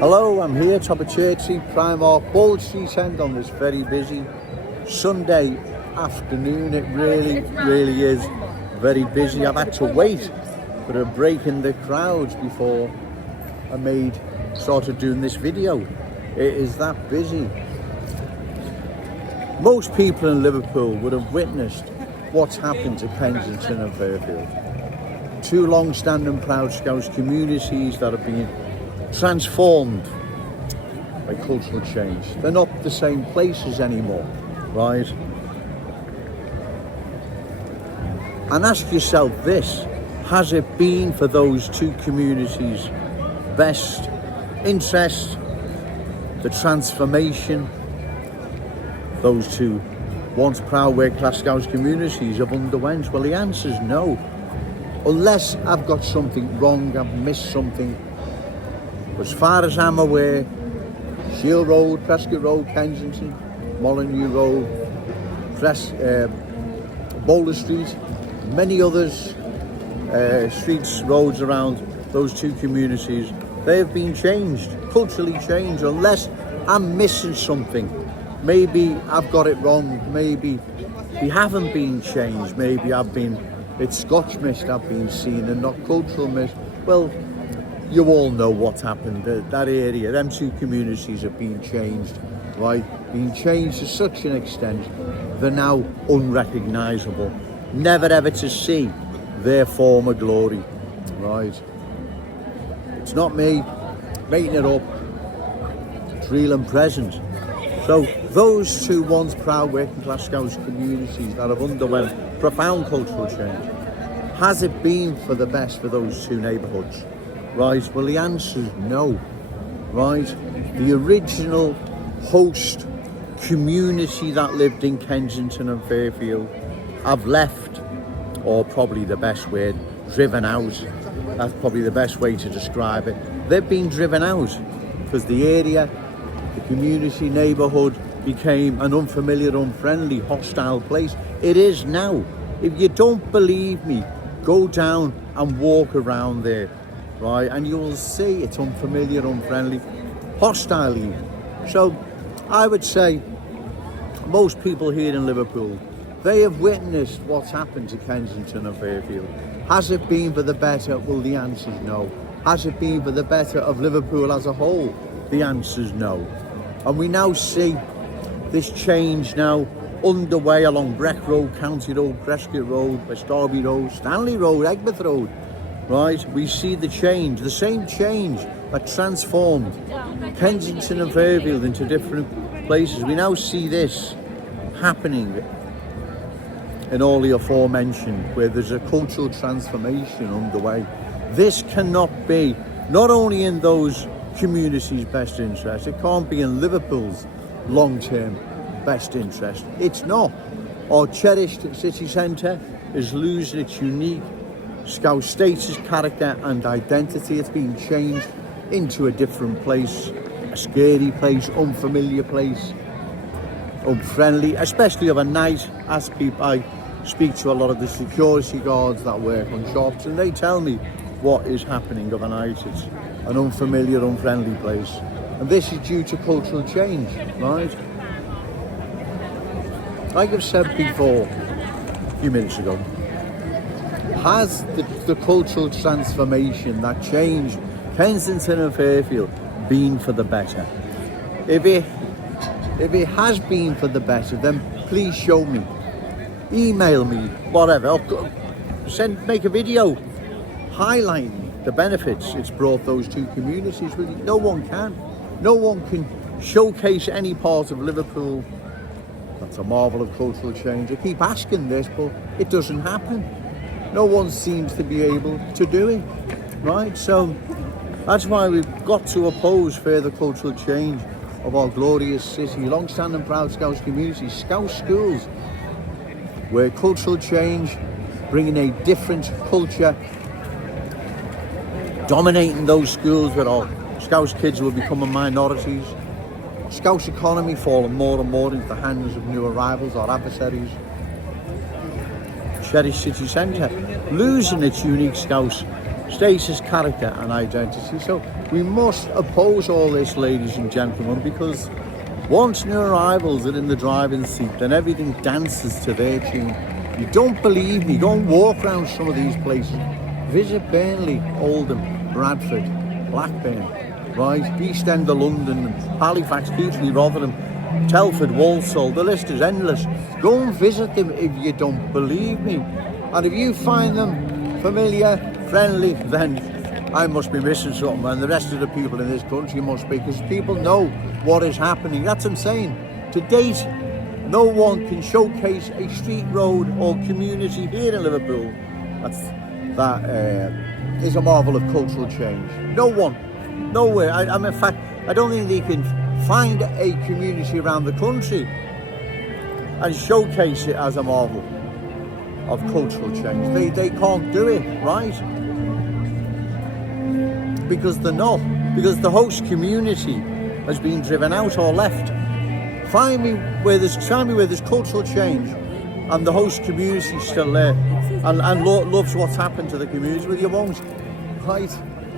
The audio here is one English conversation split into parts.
Hello, I'm here, top of Church Street, Primark, Ball Street End on this very busy Sunday afternoon. It really is very busy. I've had to wait for a break in the crowds before I started doing this video. It is that busy. Most people in Liverpool would have witnessed what's happened to Kensington and Fairfield. Two long-standing proud Scouse communities that have been transformed by cultural change. They're not the same places anymore, right? And ask yourself this: has it been for those two communities' best interest, the transformation those two once proud working-class Scouse communities have underwent? Well, the answer is no. Unless I've got something wrong, I've missed something. As far as I'm aware, Shield Road, Prescott Road, Kensington, Molyneux Road, Boulder Street, many others, streets, roads around those two communities, they have been changed, culturally changed. Unless I'm missing something, maybe I've got it wrong, maybe they haven't been changed, maybe it's Scotch mist I've been seeing and not cultural mist. Well, you all know what happened. That area, them two communities have been changed, right? Been changed to such an extent, they're now unrecognisable. Never ever to see their former glory, right? It's not me making it up, it's real and present. So those two once proud working class Scouse communities that have underwent profound cultural change, has it been for the best for those two neighbourhoods? Right, well, the answer is no, right? The original host community that lived in Kensington and Fairfield have left, or probably the best word, driven out. That's probably the best way to describe it. They've been driven out because the area, the community, neighbourhood became an unfamiliar, unfriendly, hostile place. It is now. If you don't believe me, go down and walk around there, right? And you will see it's unfamiliar, unfriendly, hostile even. So I would say most people here in Liverpool, they have witnessed what's happened to Kensington and Fairfield. Has it been for the better? Well, the answer is no. Has it been for the better of Liverpool as a whole? The answer is no. And we now see this change now underway along Breck Road, County Road, Prescott Road, West Derby Road, Stanley Road, Egmouth Road, right? We see the change, the same change that transformed Kensington and Fairfield into different places. We now see this happening in all the aforementioned, where there's a cultural transformation underway. This cannot be, not only in those communities' best interest, it can't be in Liverpool's long-term best interest. It's not. Our cherished city centre is losing its unique Scouse status, character and identity. It's been changed into a different place, a scary place, unfamiliar place, unfriendly, especially of a night. As people, I speak to a lot of the security guards that work on shops, and they tell me what is happening of a night. It's an unfamiliar, unfriendly place. And this is due to cultural change, right? Like I've said before, a few minutes ago, has the cultural transformation that changed Kensington and Fairfield been for the better? If it has been for the better, then please show me. Email me, whatever. Make a video highlighting the benefits it's brought those two communities with. No one can showcase any part of Liverpool. That's a marvel of cultural change. I keep asking this, but it doesn't happen. No one seems to be able to do it, right? So that's why we've got to oppose further cultural change of our glorious city. Long-standing proud Scouse communities, Scouse schools, where cultural change, bringing a different culture, dominating those schools where our Scouse kids will become minorities. Scouse economy falling more and more into the hands of new arrivals or adversaries. cherished city centre, losing its unique Scouse status, character and identity. So we must oppose all this, ladies and gentlemen, because once new arrivals are in the driving seat, then everything dances to their tune. You don't believe me, go and walk around some of these places. Visit Burnley, Oldham, Bradford, Blackburn, right, East End of London, Halifax, Keighley, Rotherham, Telford, Walsall, the list is endless. Go and visit them if you don't believe me. And if you find them familiar, friendly, then I must be missing something, and the rest of the people in this country must be, because people know what is happening. That's what I'm saying. To date, no one can showcase a street, road or community here in Liverpool that is a marvel of cultural change. No one. Nowhere. In fact, I don't think they can find a community around the country and showcase it as a marvel of cultural change. They can't do it, right? Because they're not. Because the host community has been driven out or left. Find me where there's cultural change and the host community is still there and loves what's happened to the community, but you won't, right?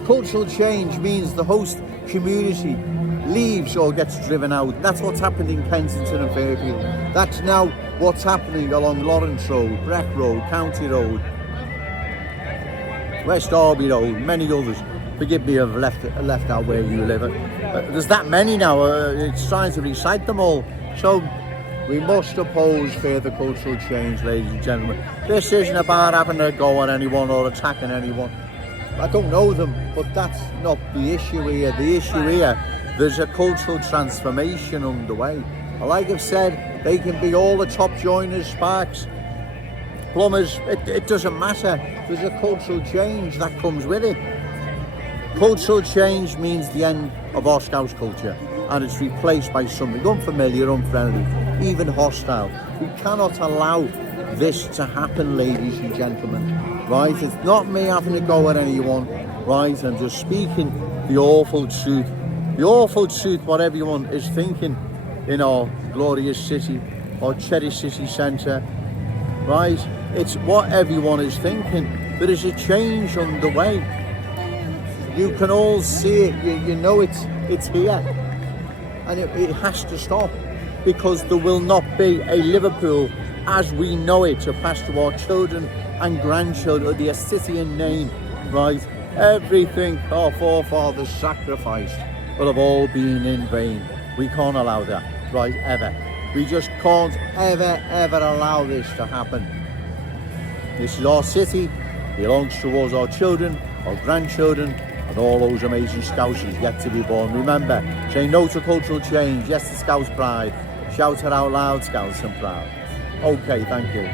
Cultural change means the host community leaves or gets driven out. That's what's happened in Kensington and Fairfield. That's now what's happening along Lawrence Road, Breck Road, County Road, West Derby Road, many others. Forgive me, I've left out where you live. There's that many now, it's trying to recite them all. So we must oppose further cultural change, ladies and gentlemen. This isn't about having a go at anyone or attacking anyone. I don't know them, but that's not the issue here. The issue here, there's a cultural transformation underway. Like I've said, they can be all the top joiners, sparks, plumbers, it doesn't matter. There's a cultural change that comes with it. Cultural change means the end of our Scouse culture, and it's replaced by something unfamiliar, unfriendly, even hostile. We cannot allow this to happen, ladies and gentlemen, right? It's not me having to go at anyone, right? I'm just speaking the awful truth what everyone is thinking in our glorious city, our cherished city centre, right? It's what everyone is thinking. There is a change underway. You can all see it, you know it's here, and it has to stop, because there will not be a Liverpool as we know it to pass to our children and grandchildren, the Assyrian name, right? Everything our forefathers sacrificed will have all been in vain. We can't allow that, right, ever. We just can't ever allow this to happen. This is our city, belongs towards our children, our grandchildren, and all those amazing Scousers yet to be born. Remember, say no to cultural change, yes to Scouse pride. Shout it out loud, Scouse and proud. Okay, thank you.